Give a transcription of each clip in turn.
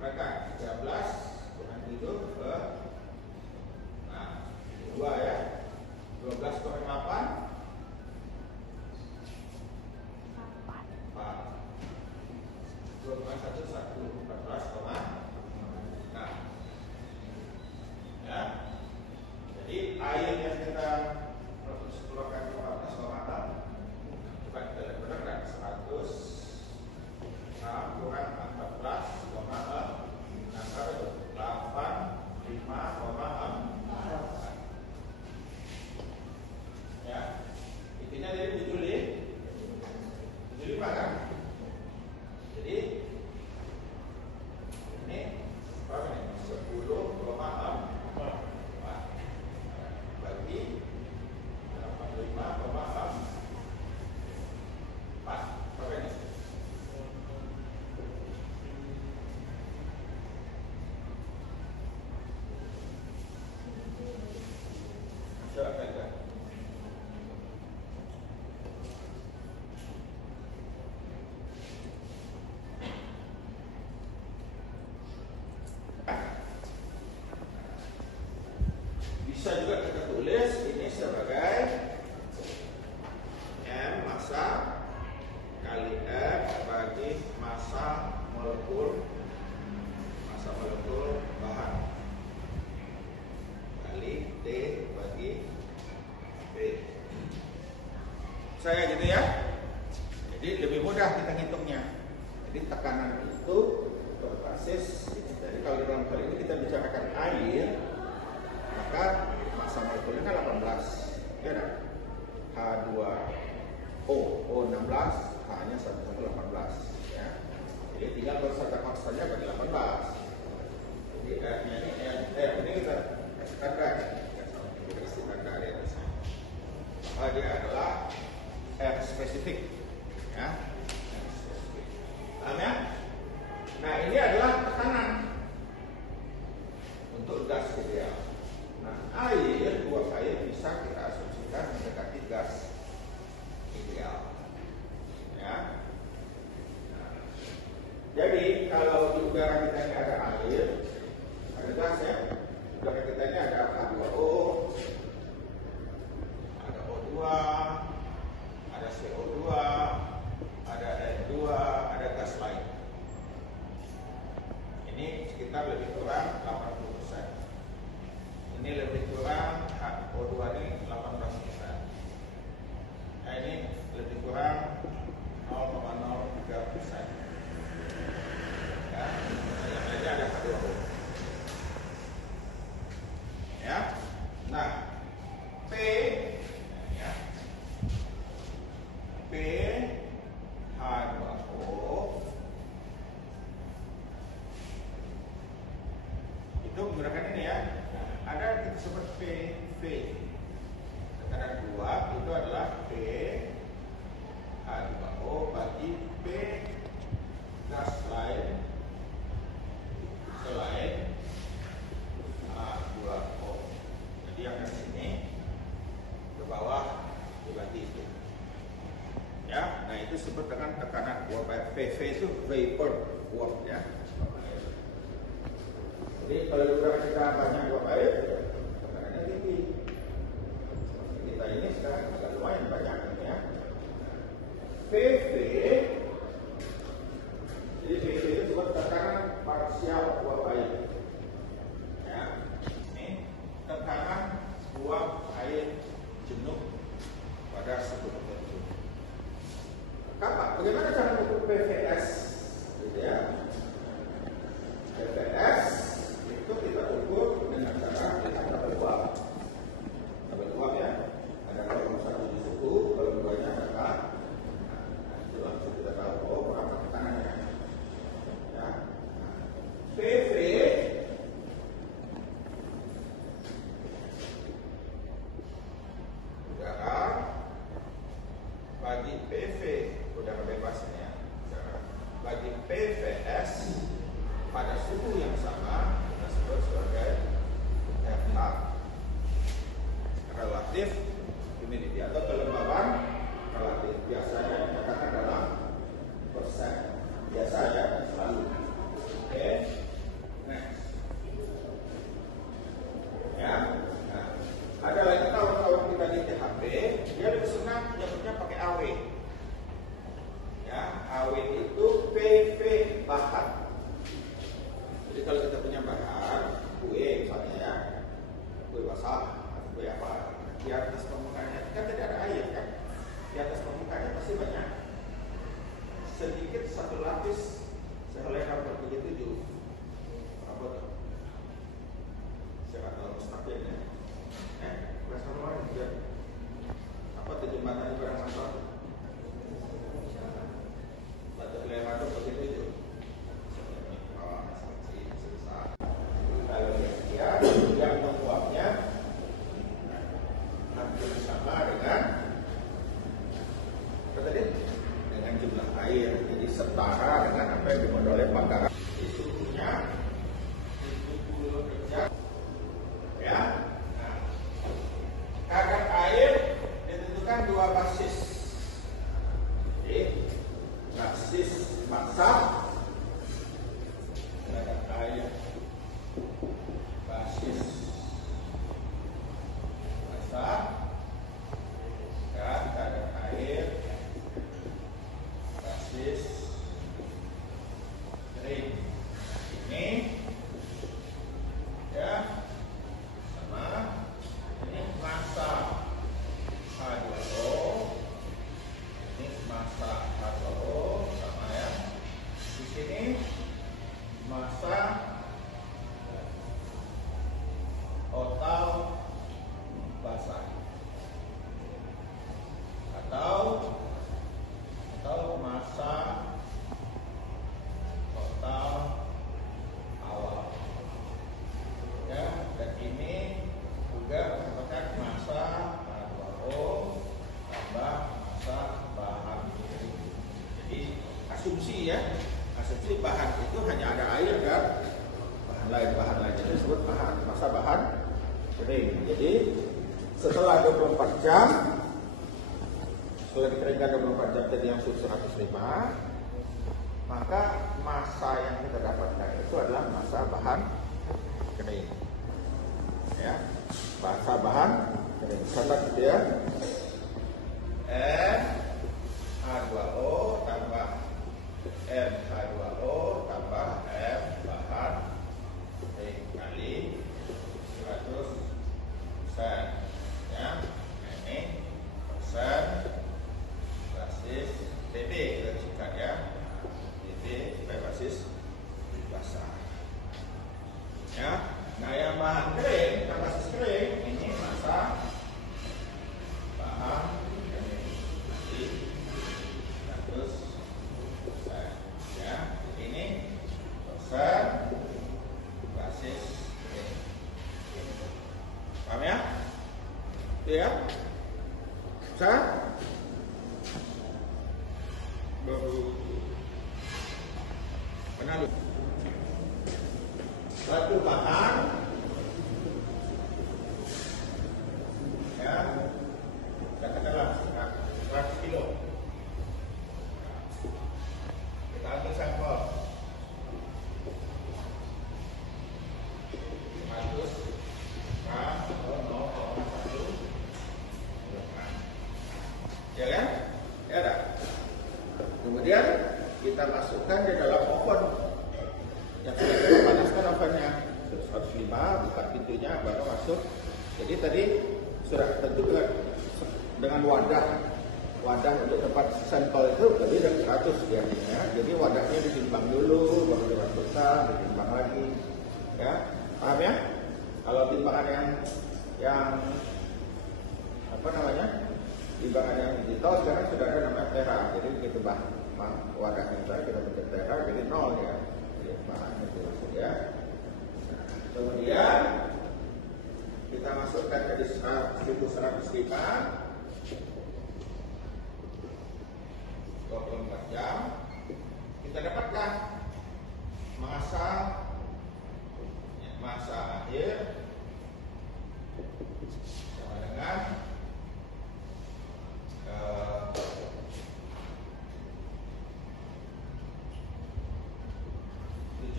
Mereka 13 kurang 7 ke 2 ya. 12 kurang 8 4. 2 kurang 1 1 14 koma. Nah, ya. Jadi air yang kita keluarkan 14,6. Coba kita lihat benar kan? 100 kurang 14,6 angka itu 85,4. Ya, intinya dari 75 kan? Jadi ini berapa nih? 10,4 bagi 85,4. Berapa ini? Coba kita. Bisa juga kita tulis ini sebagai M massa kali F bagi massa molekul bahan kali T bagi P. Saya gitu ya. Jadi lebih mudah kita ngitungnya. Jadi tekanan itu berbasis. Jadi kalau dalam hal ini kita bicarakan air, maka massa molekulnya kan 18, ya kan? H2O, O16, H-nya 18, ya. Jadi tinggal bersama paksanya bagi 18. Jadi R-nya ini kita kasih tanda, kita kasih tanda di atasnya. Dia adalah R spesifik, ya. R spesifik. Paham ya? Nah ini adalah tekanan untuk gas ideal. Nah, uap air bisa kita asumsikan mendekati gas ideal. Ya. Nah, jadi kalau di udara kita ini ada air, ada gas ya. Udara kita ini ada H2O, ada O2, ada CO2, ada N2, ada gas lain. Ini sekitar lebih kurang 80%. Ini lebih kurang O2 ini 18%. Nah ini lebih kurang 0,03%. Ya, yang lainnya ada H2O. Ya, nah P, ya, P H2O itu menggunakan ini ya. Ada kita sebut PV. Tekanan uap itu adalah P H2O bagi P gas lain selain H2O. Jadi yang dari sini ke bawah dibagi itu. Ya, nah itu disebut dengan tekanan uap. PV itu vapor uap ya. Jadi kalau kita banyak uap air, tekanannya tinggi. Kita ini sekarang agak lumayan banyak ya. PV, jadi PV itu disebut tekanan parsial uap air. Ya, ini tekanan uap air jenuh pada suhu tertentu. Bagaimana cara mengukur PVS? Gitu ya. PVS itu kita ukur dengan cara kita tabel uap. Tabel uap ya. Ada kolom 1 di situ, kolom 2-nya adalah itu langsung kita tahu berapa tekanannya. Ya. PV udara bagi PV udara bebas ya. Bagi PVS pada suhu yang sama kita sebut sebagai RH, relatif humidity atau kelembaban relatif. Biasanya dikatakan dalam persen, biasa ya, selalu. Oke. basis basah, dan kadar air basis kering. Ini ya sama, ini massa H2O, ini massa H2O sama ya. Di sini massa total basah atau massa total awal ya. Dan ini juga merupakan massa H2O tambah massa bahan kering. Jadi asumsi ya, asumsi bahan itu hanya ada air kan, bahan lain itu disebut bahan, massa bahan kering. Jadi setelah 24 jam, setelah dikeringkan 24 jam tadi yang suhu 105, maka massa yang kita dapatkan itu adalah massa bahan kering ya, massa bahan kering. Catat gitu ya, N H2O tambah M H2O tambah M bahan kering kali 100% ya. Ini persen basis TB kita singkat ya, TB basis basah ya. Nah yang bahan kering, yang basis kering ini massa bahan kering kali 100% ya. Ini persen basis kering. Paham ya? Itu ya? Bisa? Kenal satu bahan ya, katakanlah 100 kilo. Kita ambil sampel 100 gram atau 0,1 kilogram ya kan? Ya dah. Kemudian kita masukkan di dalam oven yang sudah kita panaskan ovennya 105, buka pintunya baru masuk. Jadi tadi sudah tentu dengan wadah untuk tempat sampel itu lebih dari 100 biasanya. Jadi wadahnya ditimbang dulu, baru dimasukkan, ditimbang lagi ya. Paham ya? Kalau timbangan yang apa namanya, timbangan yang digital sekarang sudah ada namanya tera. Jadi begitu wadahnya kita bentuk tera, jadi 0 ya. Jadi bahannya itu masuk ya. Kemudian kita masukkan ke 1105, 24 jam, kita dapatkan massa akhir sama dengan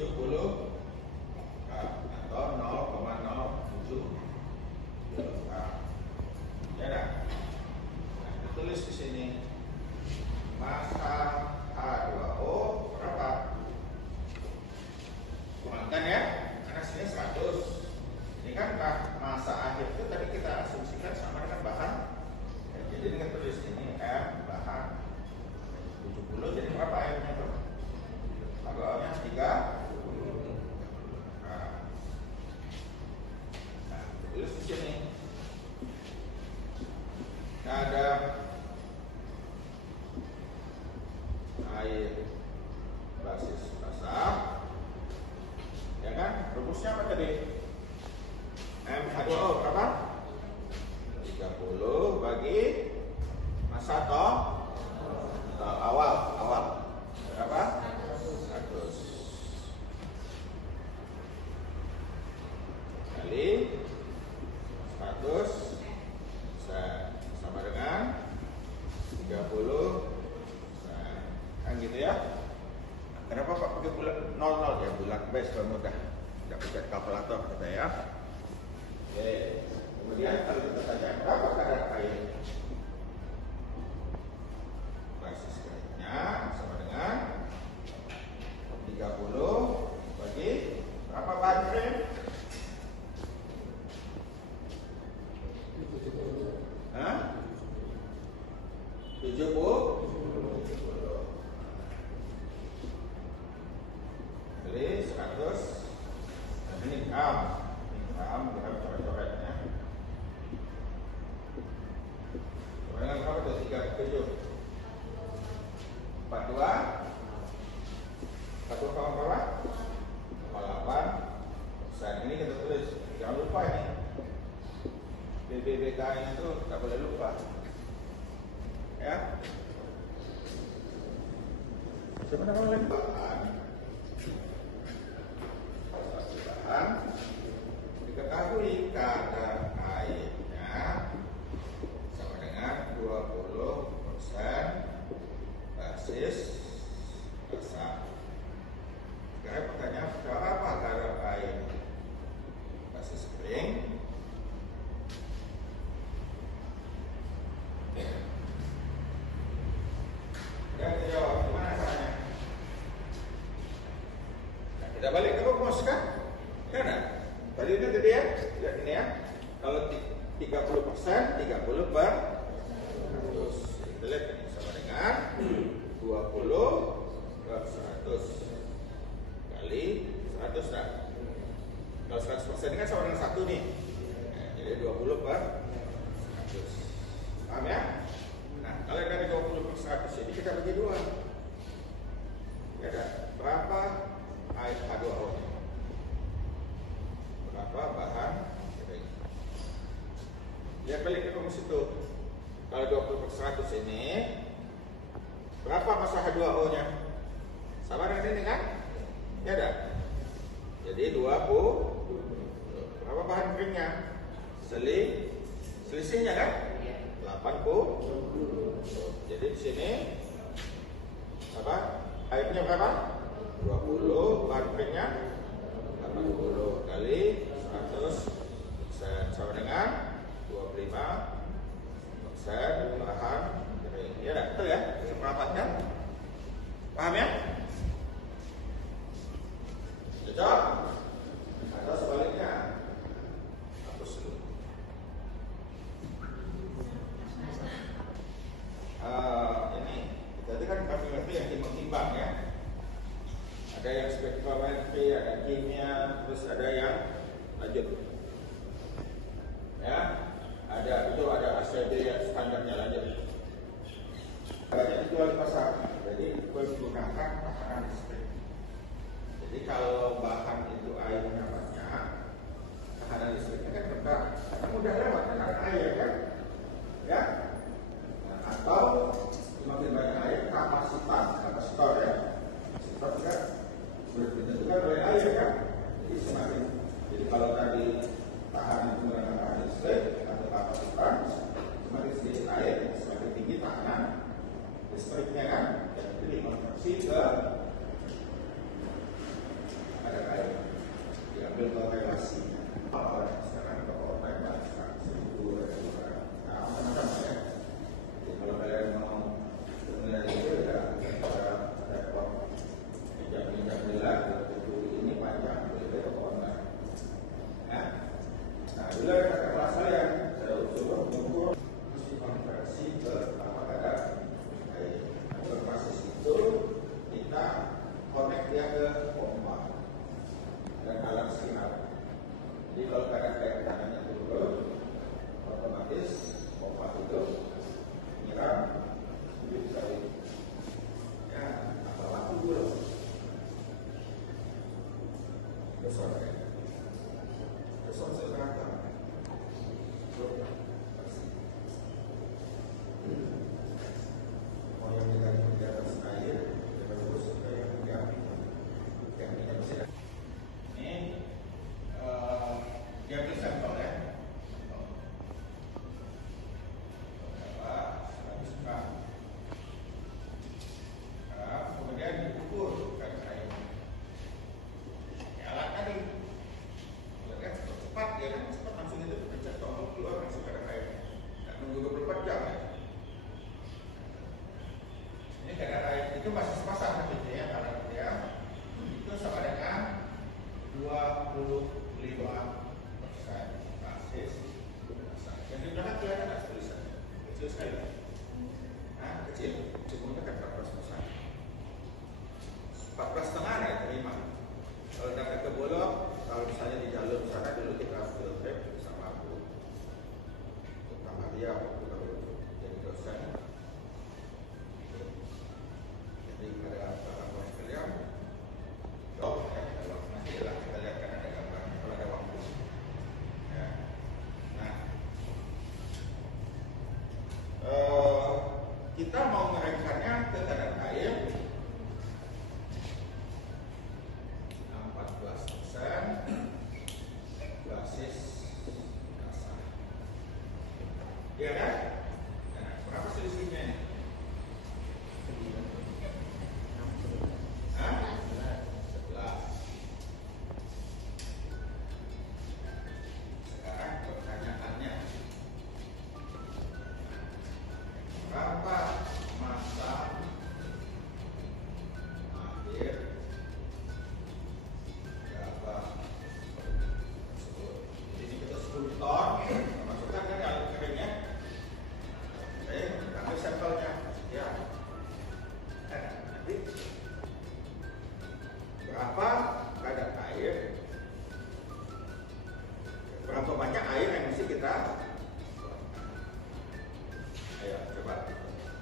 70 atau 0,07 kilogram. Ya dah. Nah, tulis di sini massa H2O berapa? Kurangkan ya, karena sini 100. Ini kan massa akhir itu tadi kita asumsikan sama dengan bahan. Ya, jadi dengan tulis ini M bahan 70, jadi berapa M-nya tuh? H2O-nya 3. Tulis di sini. Nah, ada air basis basah, ya kan? Rumusnya apa tadi? H2O berapa? 30 bagi massa awal berapa? 100 kali 100 sama dengan 30 kan gitu ya. Kenapa Pak pakai bulat 00 ya, bulat base supaya mudah tidak tiket kalkulator kita ya. Oke. Kemudian kalau kita tanya berapa kadar air, basis keringnya sama dengan 30 bagi berapa bahan kering? Hah? 70. Jadi 100. Dan ini gram coret-coretnya. Dengan berapa tuh? 37. 42 kawan-kawan 8%. Ini kita tulis, jangan lupa ini BBBK itu tak boleh lupa ya. Sebenarnya lagi bahan diketahui kadar airnya sama dengan 20% basis dasar. Sekarang pertanyaan, berapa kadar air basis kering? Dan kita jawab, gimana caranya? Nah, kita balik ke rumus kan? Ya kan? Tadi itu tadi ya, lihat ini ya. Kalau 30%, 30 per 100. Kita lihat ini sama dengan 20 per 100 kali 100 lah. Kalau 100% ini kan sama dengan 1 nih. Nah, jadi 20 per 100. Paham ya? Nah, kalau dari 20 per 100 ini kita bagi dua. Ya kan? Berapa air H2O? Berapa bahan kering? Lihat balik ke rumus itu. Kalau 20 per 100 ini, berapa massa H2O-nya? Sama dengan ini kan? Ya kan? Jadi 20. Berapa bahan keringnya? Selisihnya kan? 80. Jadi di sini apa? Airnya berapa? 20, bahan keringnya 80 kali 100% sama dengan 25% bahan kering. Ya, betul ya? Seperempat kan? Paham ya? Cocok? Atau sebaliknya? Hapus dulu. Ini tadi kan kalkulator yang timbang-timbang ya. Ada yang spektrometri, ada kimia, terus ada yang lanjut. Ya, ada itu ada ACD yang standarnya lanjut. Banyak dijual di pasar, jadi menggunakan takaran listrik. Jadi kalau bahan itu airnya banyak, tekanan listriknya kan rendah, mudah lewat tekanan air kan, ya. Atau semakin banyak air, kapasitor ya, kapasitor juga ditentukan oleh air kan. Jadi kalau tadi tahanan menggunakan tahanan listrik atau kapasitor, semakin sedikit air, semakin tinggi tahanan listriknya kan. Jadi dikonversi ke ada air, diambil ke relasinya. Sekarang ke orang sekarang 1000, macam-macam ya. Kalau kalian mau mengenai itu ya ada kok pinjam bilang buku ini panjang, boleh ke online. Ya. Nah, dulu ada kakak kelas saya suruh mengukur terus dikonversi ke apa kadar air. Berbasis itu kita connect dia ke pompa dan alat sinar. Jadi kalau kadar air tanahnya turun, otomatis pompa itu nyiram hidup sekali. Ya, apa waktu dulu besar ya, besar serata mau yang diganti di atas air kita terus yang diganti mesin. Ini diambil sampel ya. Kemudian diukur kan air. Alat tadi basis dasar. Yang di belakang kelihatan nggak tulisannya? Kecil sekali. Nah, kecil. Cukupnya kan 14%. 14,5 naik terima. Kalau dapat ke bolong, kalau misalnya di jalur sana dulu kita field trip sama aku. Pertama dia waktu kalau jadi dosen. Jadi ada orang kerja. Oh, nanti lah kita lihat kan ada gambarnya kalau ada waktu. Ya. Nah, kita mau menaikkannya ke kadar air 14% basis dasar. Iya kan? Nah, berapa selisihnya ini? Hah? 11. Sekarang pertanyaannya, berapa masa akhir gabah tersebut? Jadi kita 10 ton, masukkan ke dalam keringnya. Ambil sampelnya, ya. Nanti berapa kadar air? Berapa banyak air yang mesti kita? Ayo coba.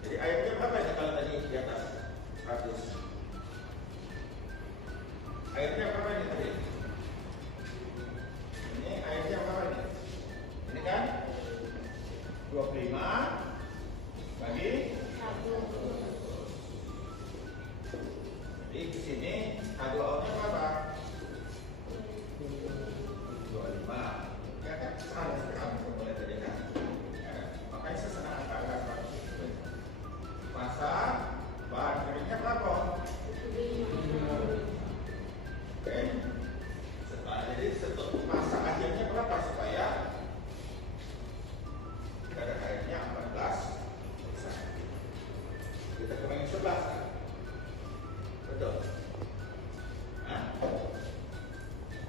Jadi airnya berapa ya kalau tadi di atas 100? Airnya berapa ini tadi? Ini airnya berapa ini? Ini kan 25 bagi 1. Jadi di sini H2O-nya berapa? 25. Ya kan? 100 gram boleh tadi kan? Ya, makanya saya senang angka 100. Masa bahan keringnya berapa? 25. Oke. Jadi masa akhirnya berapa supaya kadar airnya 14%? Kita kurangin 11 kan? Betul. Nah,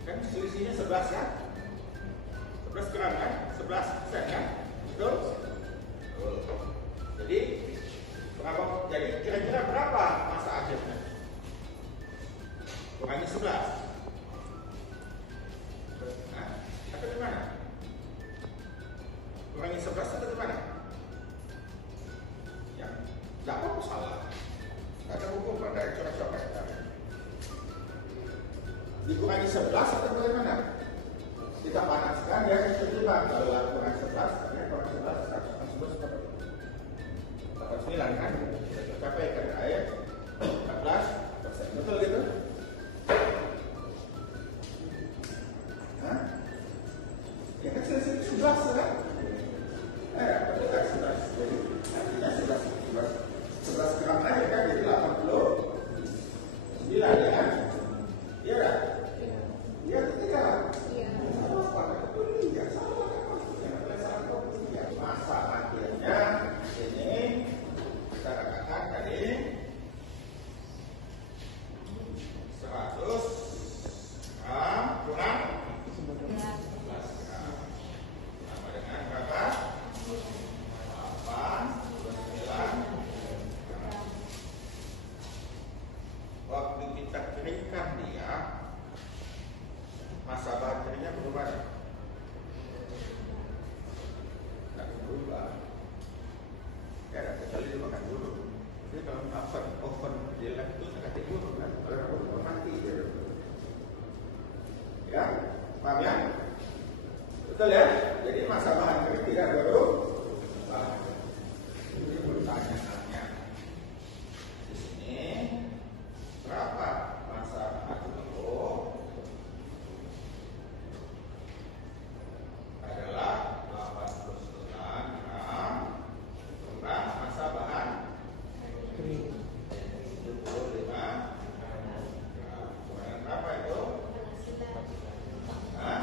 kan selisihnya 11 kan? 11 gram kan? 11% kan? Betul? Betul. Jadi berapa? Jadi kira-kira berapa masa akhirnya? Kurangi 11. Nah, atau di mana? Kurangi 11 atau di mana? Ya, tidak apa-apa salah. Ada hukum pada coret-coret. Dikurangi 11 atau bagaimana? Kita panaskan ya, setimbang kalau kurang 11, ya kurang 11, 89 kan? Kita capai kadar air 14%. Betul gitu? Hah? Ya kan selisih 11 kan? Betul kan 11? Jadi artinya 11 gram air kan jadi 89 ya kan? Iya kan? Iya atau tidak? Iya. Salah apa? Iya, salah apa? Ya, masa akhirnya ini kita katakan tadi 100 gram kurang 11 gram. Sama dengan berapa? 89 gram. Waktu kita keringkan dia, masa bahan keringnya berubah? Tidak berubah. Ya, ada kecuali dimakan dulu. Jadi kalau oven jelek itu negatif dulu kan? Kalau mati dia. Ya, paham ya? Betul ya? Jadi masa bahan kering tidak berubah. Ini pertanyaannya. Di sini berapa masa H2O adalah 89 gram kurang masa bahan kering 75 gram. Kurang berapa itu? Hah?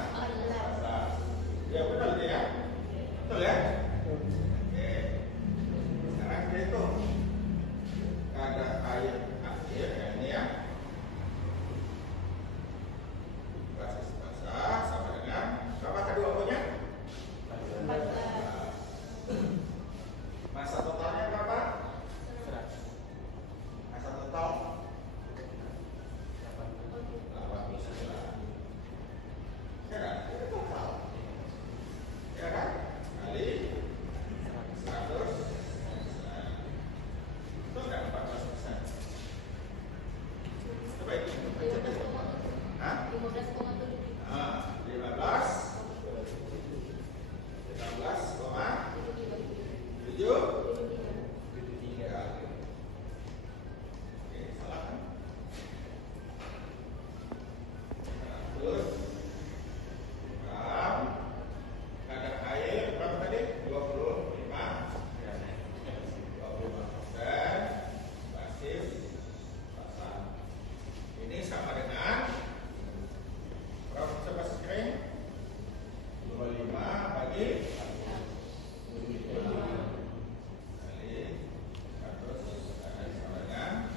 Ya benar ya? Betul ya? Nah, 15,73. Oke, salah kan? Terus kadar air berapa tadi? 25%. Basis basah. Ini sama dengan berapa persen basis kering? 25 bagi 25 kali 100 sama dengan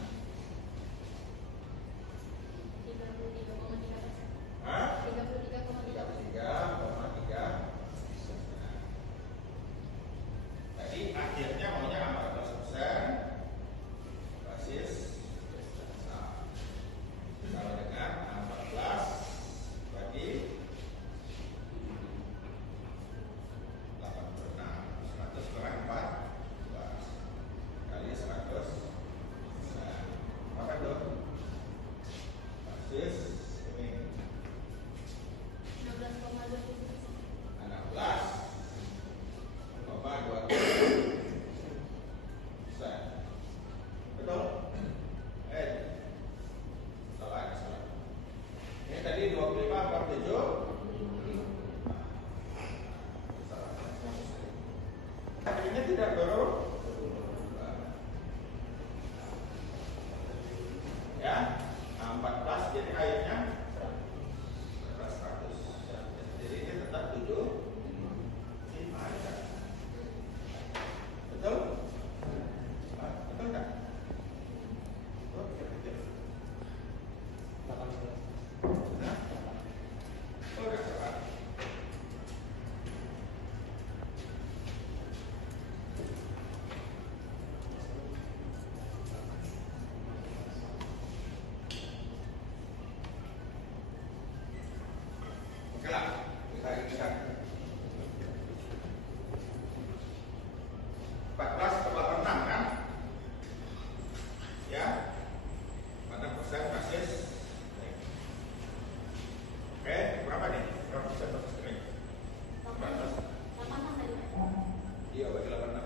33,3. Tadi akhirnya maunya 14% basis basah. Sama dengan 14 bagi 86. 100 kurang 14 kali 100. Apa tuh? Basis ini 16,27%. Betul? Salah. Ini tadi 25,47. Salah. Akhirnya tidak berubah. Ya, 14 jadi airnya 100. Jadi ini tetap 7. Betul? Betul kan? Nah, udah cepat. Oke lah, kita ingat 14,6 kan? Ya, mana persen basis? Oke, berapa nih? Berapa persen basis kering? 14. Iya, bagi 86.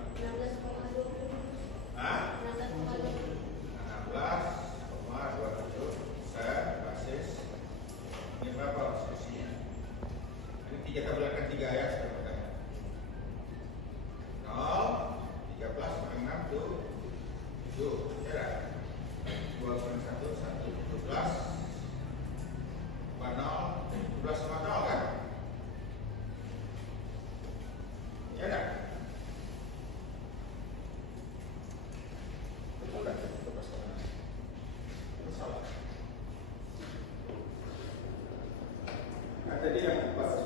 Hah? 16,27% basis. Ini berapa basisnya? Ini 3 tambahkan 3 ya, sekarang. 0, 13 kurang 6 tuh 7, ya. 2 kurang 1, 1, 17. 0, 17 sama 0 kan? Ya kan? Betul kan? 17 sama 0. Itu salah. Nah, tadi yang 4